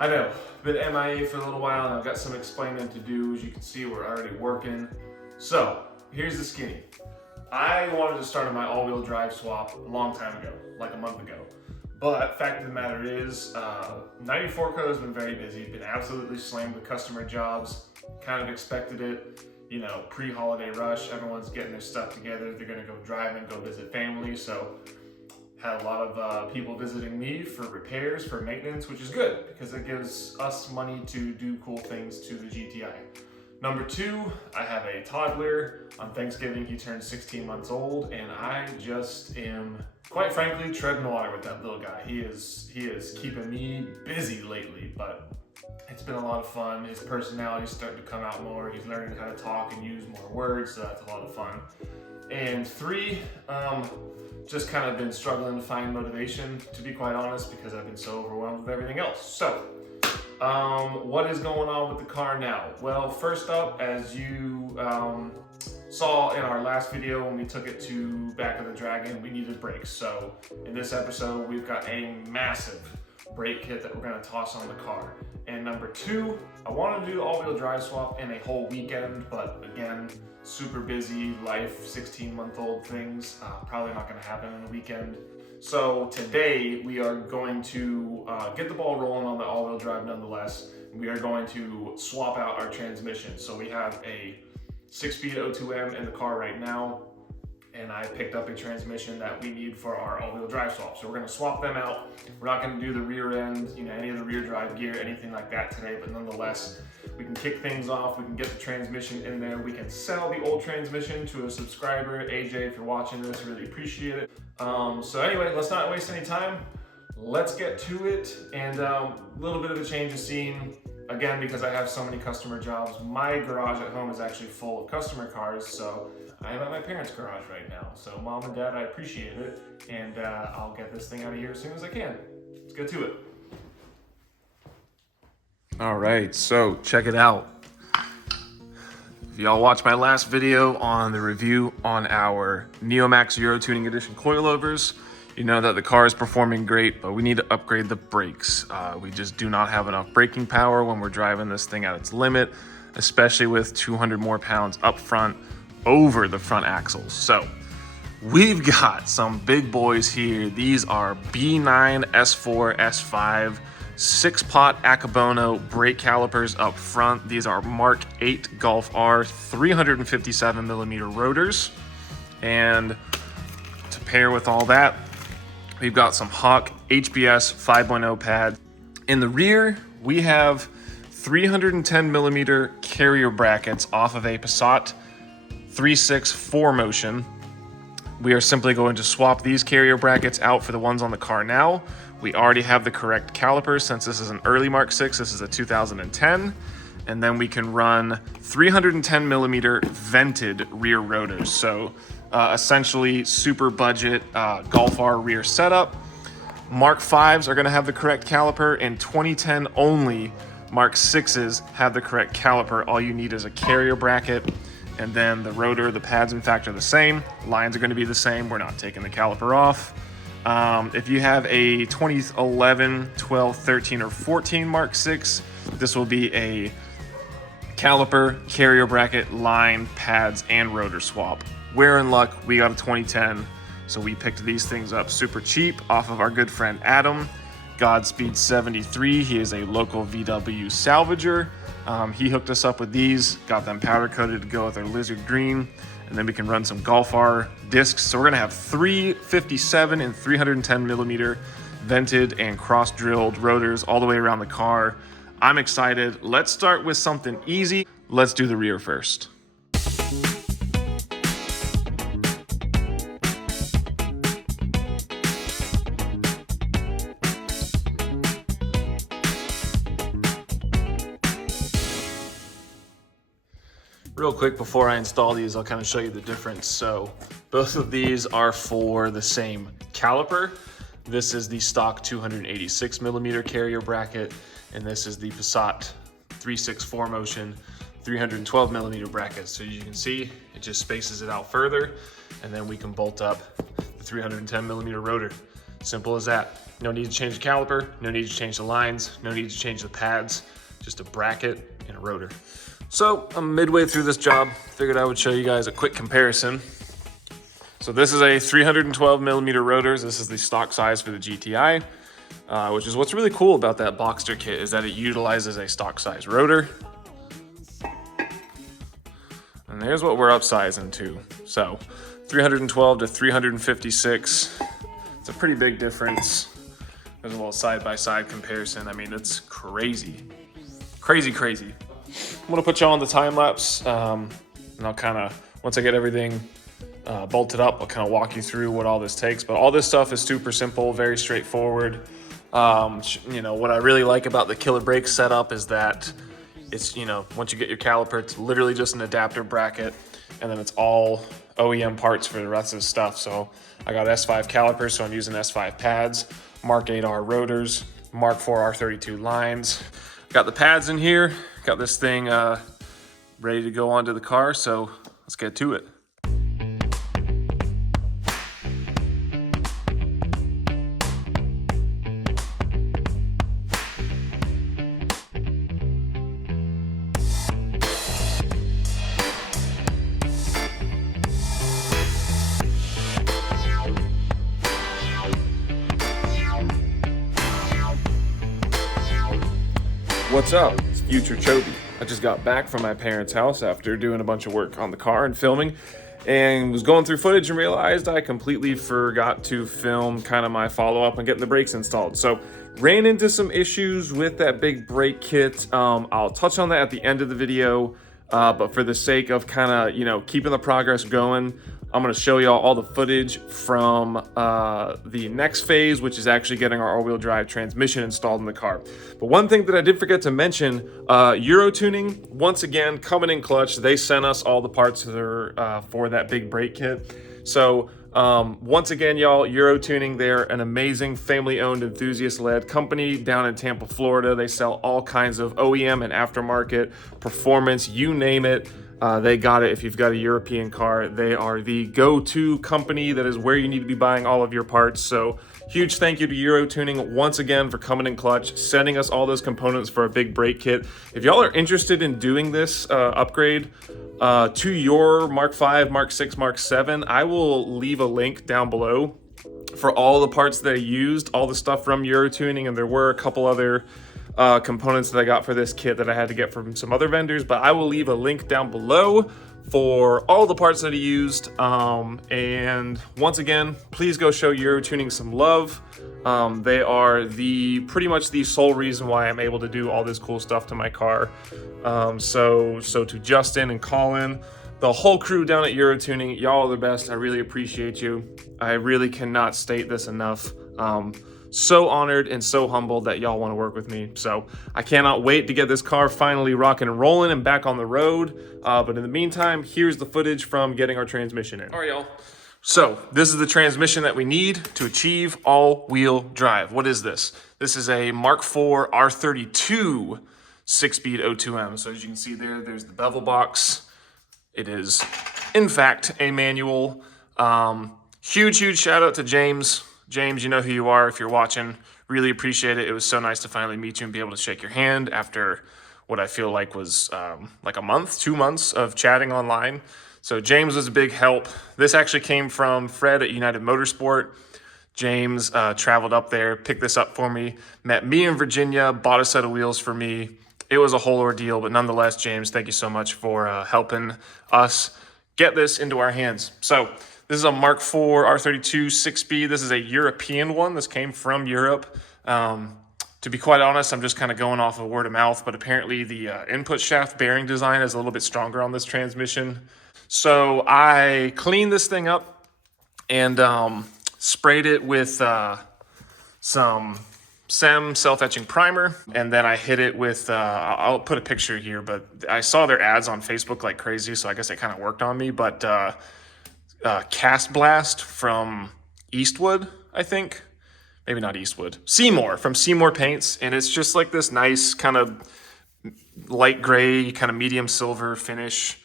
I know, been MIA for a little while and I've got some explaining to do. As you can see, we're already working. So, here's the skinny. I wanted to start on my all-wheel drive swap a long time ago, like a month ago. But fact of the matter is, 94 Co has been very busy, been absolutely slammed with customer jobs, kind of expected it. You know, pre-holiday rush, everyone's getting their stuff together, they're gonna go driving, go visit family, so had a lot of people visiting me for repairs, for maintenance, which is good because it gives us money to do cool things to the GTI. Number two, I have a toddler. On Thanksgiving, he turned 16 months old, and I just am, quite frankly, treading water with that little guy. He is keeping me busy lately, but it's been a lot of fun. His personality's starting to come out more. He's learning how to talk and use more words, so that's a lot of fun. And three, just kind of been struggling to find motivation, to be quite honest, because I've been so overwhelmed with everything else. So, what is going on with the car now? Well, first up, as you saw in our last video when we took it to Back of the Dragon, we needed brakes. So in this episode, we've got a massive brake kit that we're gonna toss on the car. And number two, I wanted to do the all-wheel drive swap in a whole weekend, but again, super busy life, 16-month-old things, probably not gonna happen in a weekend. So today we are going to get the ball rolling on the all-wheel drive nonetheless. We are going to swap out our transmission. So we have a 6-speed O2M in the car right now, and I picked up a transmission that we need for our all-wheel drive swap. So we're gonna swap them out. We're not gonna do the rear end, any of the rear drive gear, anything like that today, but nonetheless, we can kick things off, we can get the transmission in there, we can sell the old transmission to a subscriber. AJ, if you're watching this, really appreciate it. So anyway, let's not waste any time. Let's get to it, and a little bit of a change of scene. Again, because I have so many customer jobs, my garage at home is actually full of customer cars, so I am at my parents' garage right now. So Mom and Dad, I appreciate it, and I'll get this thing out of here as soon as I can. Let's get to it. All right, so check it out. If y'all watched my last video on the review on our Neomax Euro Tuning Edition coilovers, you know that the car is performing great, but we need to upgrade the brakes. We just do not have enough braking power when we're driving this thing at its limit, especially with 200 more pounds up front over the front axles. So we've got some big boys here. These are B9, S4, S5, 6-pot Akabono brake calipers up front. These are Mark 8 Golf R 357mm rotors. And to pair with all that, we've got some Hawk HBS 5.0 pads. In the rear, we have 310mm carrier brackets off of a Passat 3.6 4Motion. We are simply going to swap these carrier brackets out for the ones on the car now. We already have the correct calipers since this is an early Mark 6, this is a 2010. And then we can run 310mm vented rear rotors. So essentially super budget Golf R rear setup. Mark 5s are gonna have the correct caliper, and 2010 only Mark 6s have the correct caliper. All you need is a carrier bracket, and then the rotor, the pads in fact are the same. Lines are gonna be the same. We're not taking the caliper off. If you have a 2011, 12, 13, or 14 Mark 6, this will be a caliper, carrier bracket, line, pads, and rotor swap. We're in luck, we got a 2010, so we picked these things up super cheap off of our good friend Adam, Godspeed 73. He is a local VW salvager. He hooked us up with these, got them powder coated to go with our lizard green, and then we can run some Golf R discs. So we're gonna have 357 and 310mm vented and cross-drilled rotors all the way around the car. I'm excited. Let's start with something easy. Let's do the rear first. Real quick, before I install these, I'll kind of show you the difference. So both of these are for the same caliper. This is the stock 286mm carrier bracket, and this is the Passat 3.6 4Motion 312mm bracket. So you can see, it just spaces it out further, and then we can bolt up the 310mm rotor. Simple as that. No need to change the caliper, no need to change the lines, no need to change the pads, just a bracket and a rotor. So I'm midway through this job, figured I would show you guys a quick comparison. So this is a 312 millimeter rotors. This is the stock size for the GTI, which is what's really cool about that Boxster kit, is that it utilizes a stock size rotor. And here's what we're upsizing to. So 312 to 356, it's a pretty big difference. There's a little side-by-side comparison. I mean, it's crazy. Crazy, crazy. I'm gonna put y'all on the time lapse, and I'll kind of, once I get everything bolted up, I'll kind of walk you through what all this takes. But all this stuff is super simple, very straightforward. You know, what I really like about the Killer Brake setup is that it's, you know, once you get your caliper, it's literally just an adapter bracket, and then it's all OEM parts for the rest of the stuff. So I got S5 calipers, so I'm using S5 pads, Mark 8R rotors, Mark 4 R32 lines. Got the pads in here, got this thing ready to go onto the car, so let's get to it. What's up? It's Future Choby. I just got back from my parents' house after doing a bunch of work on the car and filming, and was going through footage and realized I completely forgot to film kind of my follow-up on getting the brakes installed. So ran into some issues with that big brake kit. I'll touch on that at the end of the video, but for the sake of kind of, you know, keeping the progress going, I'm going to show y'all all the footage from the next phase, which is actually getting our all-wheel drive transmission installed in the car. But one thing that I did forget to mention, Euro Tuning, once again, coming in clutch. They sent us all the parts for that big brake kit. So once again, y'all, Euro Tuning, they're an amazing family-owned, enthusiast-led company down in Tampa, Florida. They sell all kinds of OEM and aftermarket performance, you name it. They got it. If you've got a European car, they are the go-to company. That is where you need to be buying all of your parts. So huge thank you to Euro Tuning once again for coming in clutch, sending us all those components for a big brake kit. If y'all are interested in doing this upgrade to your Mark 5, Mark 6, Mark 7, I will leave a link down below for all the parts that I used, all the stuff from Euro Tuning, and there were a couple other components that I got for this kit that I had to get from some other vendors, but I will leave a link down below for all the parts that I used. And once again, please go show Euro Tuning some love. They are pretty much the sole reason why I'm able to do all this cool stuff to my car. So to Justin and Colin, the whole crew down at Euro Tuning, y'all are the best. I really appreciate you. I really cannot state this enough. So honored and so humbled that y'all want to work with me. So I cannot wait to get this car finally rocking and rolling and back on the road. But in the meantime, here's the footage from getting our transmission in. All right, y'all. So this is the transmission that we need to achieve all-wheel drive. What is this? This is a Mark 4 R32 6-speed O2M. So as you can see there's the bevel box. It is, in fact, a manual. Huge shout out to James. James, you know who you are if you're watching. Really appreciate it. It was so nice to finally meet you and be able to shake your hand after what I feel like was like a month, 2 months of chatting online. So James was a big help. This actually came from Fred at United Motorsport. James traveled up there, picked this up for me, met me in Virginia, bought a set of wheels for me. It was a whole ordeal, but nonetheless, James, thank you so much for helping us get this into our hands. So this is a Mark 4 R32 6-speed. This is a European one. This came from Europe. To be quite honest, I'm just kind of going off of word of mouth, but apparently the input shaft bearing design is a little bit stronger on this transmission. So I cleaned this thing up and sprayed it with some SEM self-etching primer, and then I hit it with, I'll put a picture here, but I saw their ads on Facebook like crazy, so I guess it kind of worked on me, but Cast Blast from Eastwood, I think. Maybe not Eastwood. Seymour, from Seymour Paints. And it's just like this nice kind of light gray, kind of medium silver finish.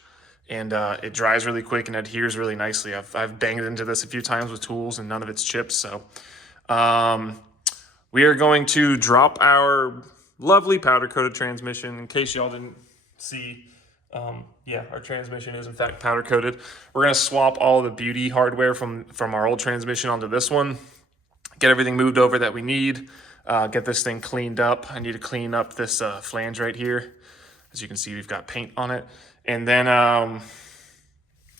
And it dries really quick and adheres really nicely. I've banged into this a few times with tools and none of it's chipped. So We are going to drop our lovely powder coated transmission. In case y'all didn't see, yeah, our transmission is in fact powder coated. We're gonna swap all the beauty hardware from our old transmission onto this one, get everything moved over that we need, get this thing cleaned up. I need to clean up this flange right here. As you can see, we've got paint on it. And then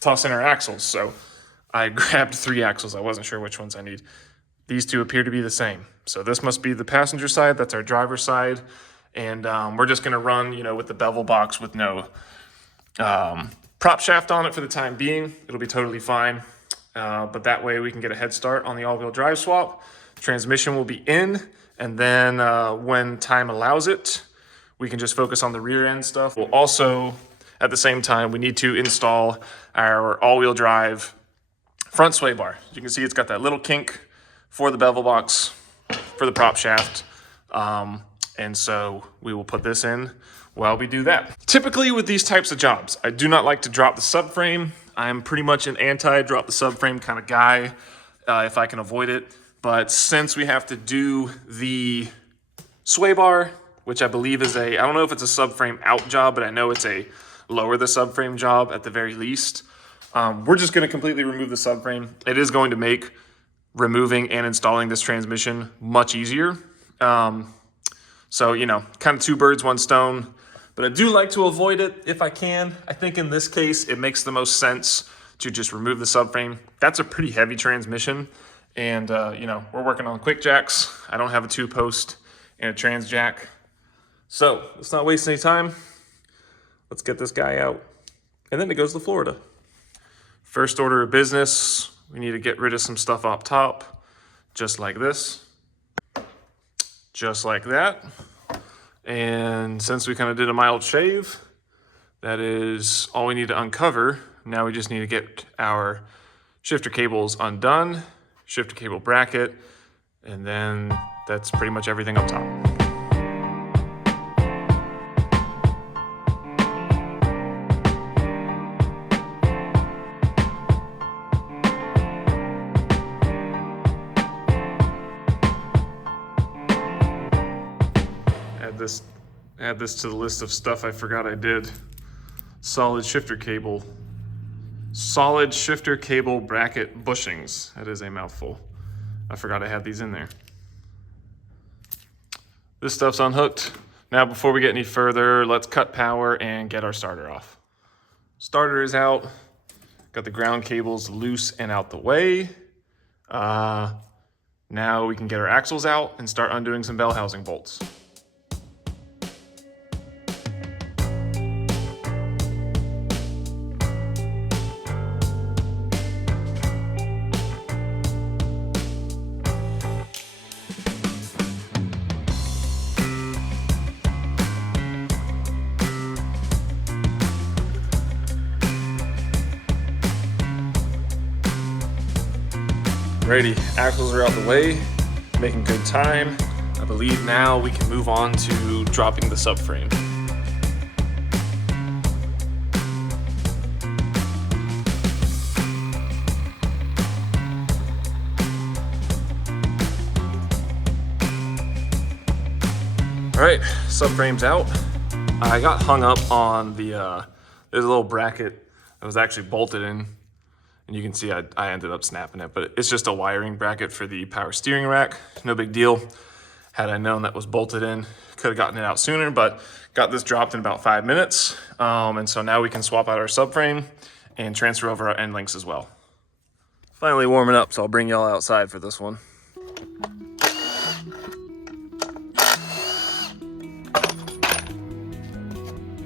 toss in our axles. So I grabbed 3 axles. I wasn't sure which ones I need. These two appear to be the same. So this must be the passenger side, that's our driver's side. And we're just gonna run, with the bevel box with no prop shaft on it for the time being. It'll be totally fine. But that way we can get a head start on the all-wheel drive swap. Transmission will be in, and then when time allows it, we can just focus on the rear end stuff. We'll also, at the same time, we need to install our all-wheel drive front sway bar. As you can see, it's got that little kink for the bevel box, for the prop shaft. And so we will put this in while we do that. Typically with these types of jobs, I do not like to drop the subframe. I'm pretty much an anti-drop the subframe kind of guy, if I can avoid it. But since we have to do the sway bar, which I believe is I don't know if it's a subframe out job, but I know it's a lower the subframe job at the very least. We're just gonna completely remove the subframe. It is going to make removing and installing this transmission much easier. So, kind of 2 birds, 1 stone, but I do like to avoid it if I can. I think in this case, it makes the most sense to just remove the subframe. That's a pretty heavy transmission. And, we're working on quick jacks. I don't have a 2-post and a trans jack. So let's not waste any time. Let's get this guy out. And then it goes to Florida. First order of business, we need to get rid of some stuff up top, just like this, just like that. And since we kind of did a mild shave, that is all we need to uncover. Now we just need to get our shifter cables undone, shifter cable bracket, and then that's pretty much everything up top. Add this to the list of stuff I forgot I did. Solid shifter cable bracket bushings. That is a mouthful. I forgot I had these in there. This stuff's unhooked. Now before we get any further, let's cut power and get our starter off. Starter is out. Got the ground cables loose and out the way. Now we can get our axles out and start undoing some bell housing bolts. Alrighty, axles are out the way, making good time. I believe now we can move on to dropping the subframe. Alright, subframe's out. I got hung up on the, there's a little bracket that was actually bolted in. And you can see I ended up snapping it, but it's just a wiring bracket for the power steering rack. No big deal. Had I known that was bolted in, could have gotten it out sooner, but got this dropped in about 5 minutes. And so now we can swap out our subframe and transfer over our end links as well. Finally warming up, so I'll bring y'all outside for this one. Get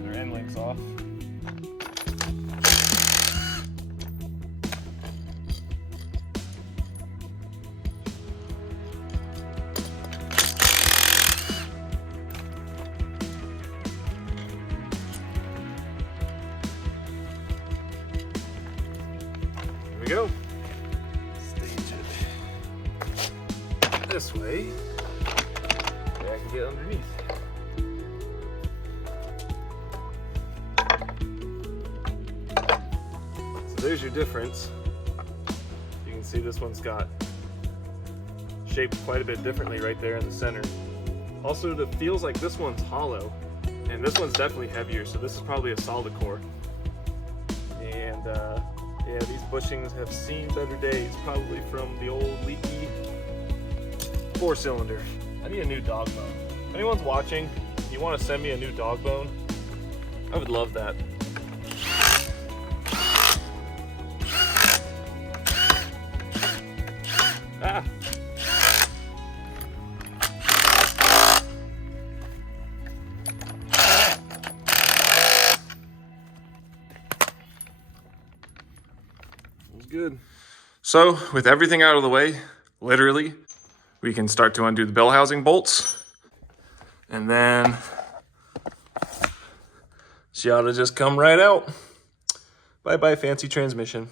our end links off. Go. Stage it this way. Maybe I can get underneath. So there's your difference. You can see this one's got shaped quite a bit differently right there in the center. Also, it feels like this one's hollow, and this one's definitely heavier, so this is probably a solid core. And yeah, these bushings have seen better days, probably from the old leaky 4-cylinder. I need a new dog bone. If anyone's watching, you want to send me a new dog bone, I would love that. Ah! Good. So with everything out of the way, literally, we can start to undo the bell housing bolts, and then she ought to just come right out. Bye-bye fancy transmission.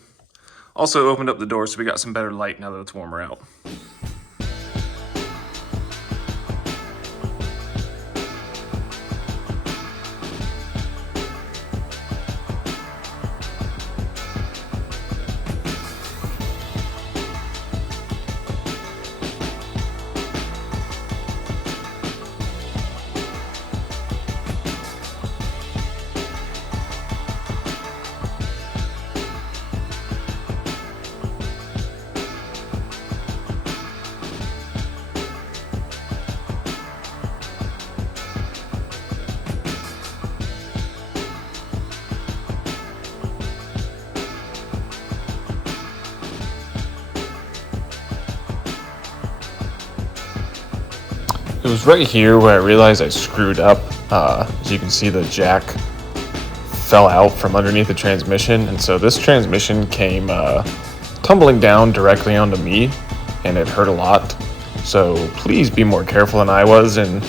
Also opened up the door so we got some better light now that it's warmer out. It was right here where I realized I screwed up. As you can see, the jack fell out from underneath the transmission, and so this transmission came tumbling down directly onto me, and it hurt a lot. So please be more careful than I was and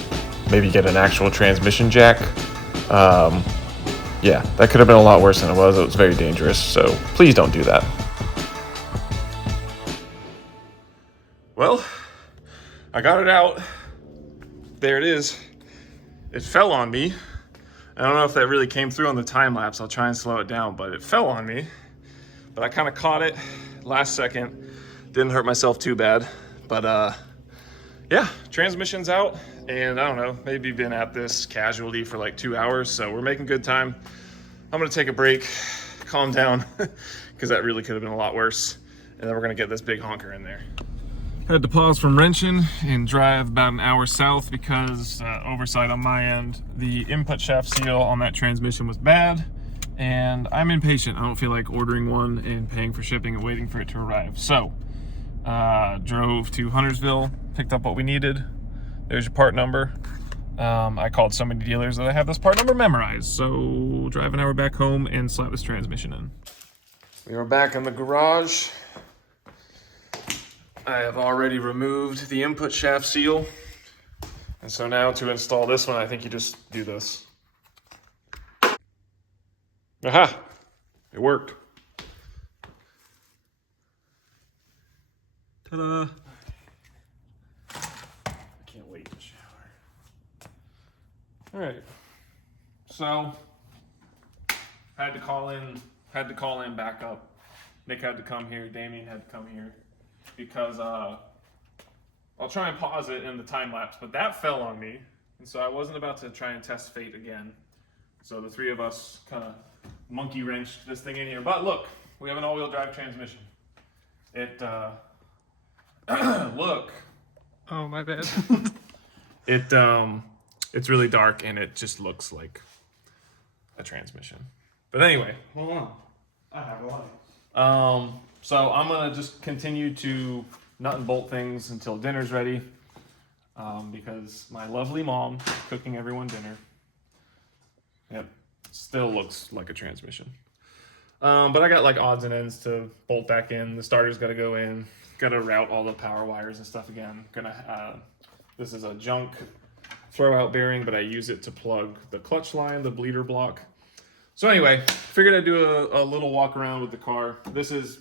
maybe get an actual transmission jack. Yeah, that could have been a lot worse than it was. It was very dangerous, so please don't do that. Well, I got it out. There it is. It fell on me. I don't know if that really came through on the time lapse. I'll try and slow it down, but it fell on me. But I kind of caught it last second. Didn't hurt myself too bad. But yeah, transmission's out. And I don't know, maybe been at this casualty for like 2 hours. So we're making good time. I'm gonna take a break, calm down, because that really could have been a lot worse. And then we're gonna get this big honker in there. Had to pause from wrenching and drive about an hour south because oversight on my end. The input shaft seal on that transmission was bad, and I'm impatient. I don't feel like ordering one and paying for shipping and waiting for it to arrive. So drove to Huntersville, picked up what we needed. There's your part number. I called so many dealers that I have this part number memorized. So drive an hour back home and slap this transmission in. We are back in the garage. I have already removed the input shaft seal. And so now to install this one, I think you just do this. Aha! It worked. Ta-da! I can't wait to shower. All right. So, had to call in backup. Nick had to come here, Damien had to come here. Because I'll try and pause it in the time lapse, but that fell on me, and so I wasn't about to try and test fate again. So the three of us kind of monkey wrenched this thing in here. But look, we have an all-wheel drive transmission. It look. Oh, my bad. It's really dark and it just looks like a transmission. But anyway, hold on. I have a light. So I'm gonna just continue to nut and bolt things until dinner's ready, because my lovely mom is cooking everyone dinner. Yep, still looks like a transmission. But I got like odds and ends to bolt back in. The starter's gotta go in. Gotta route all the power wires and stuff again. This is a junk throw out bearing, but I use it to plug the clutch line, the bleeder block. So anyway, figured I'd do a little walk around with the car. This is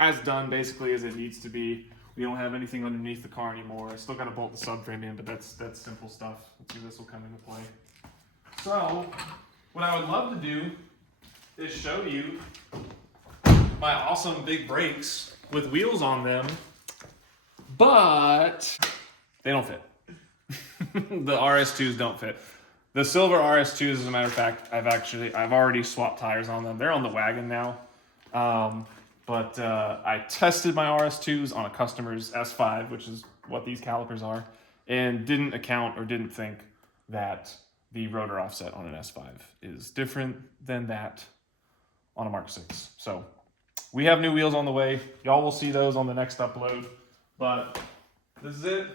as done basically as it needs to be. We don't have anything underneath the car anymore. I still got to bolt the subframe in, but that's simple stuff. Let's see if this will come into play. So what I would love to do is show you my awesome big brakes with wheels on them but they don't fit. The RS2s don't fit. The silver RS2s, as a matter of fact, I've already swapped tires on them. They're on the wagon now. But I tested my RS2s on a customer's S5, which is what these calipers are, and didn't account or didn't think that the rotor offset on an S5 is different than that on a Mark 6. So we have new wheels on the way. Y'all will see those on the next upload. But this is it.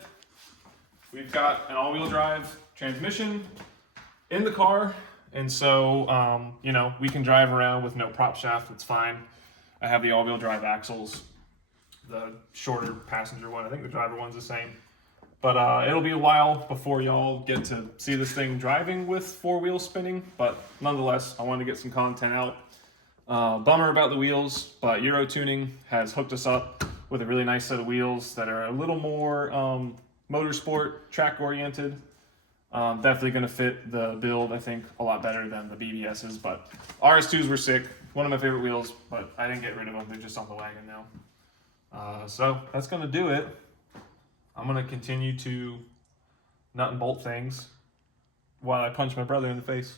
We've got an all-wheel drive transmission in the car. And so, you know, we can drive around with no prop shaft. It's fine. I have the all-wheel drive axles, the shorter passenger one. I think the driver one's the same. But it'll be a while before y'all get to see this thing driving with four wheels spinning. But nonetheless, I wanted to get some content out. Bummer about the wheels, but Euro Tuning has hooked us up with a really nice set of wheels that are a little more motorsport, track-oriented. Definitely going to fit the build, I think, a lot better than the BBSs. But RS2s were sick. One of my favorite wheels, but I didn't get rid of them. They're just on the wagon now. So that's going to do it. I'm going to continue to nut and bolt things while I punch my brother in the face.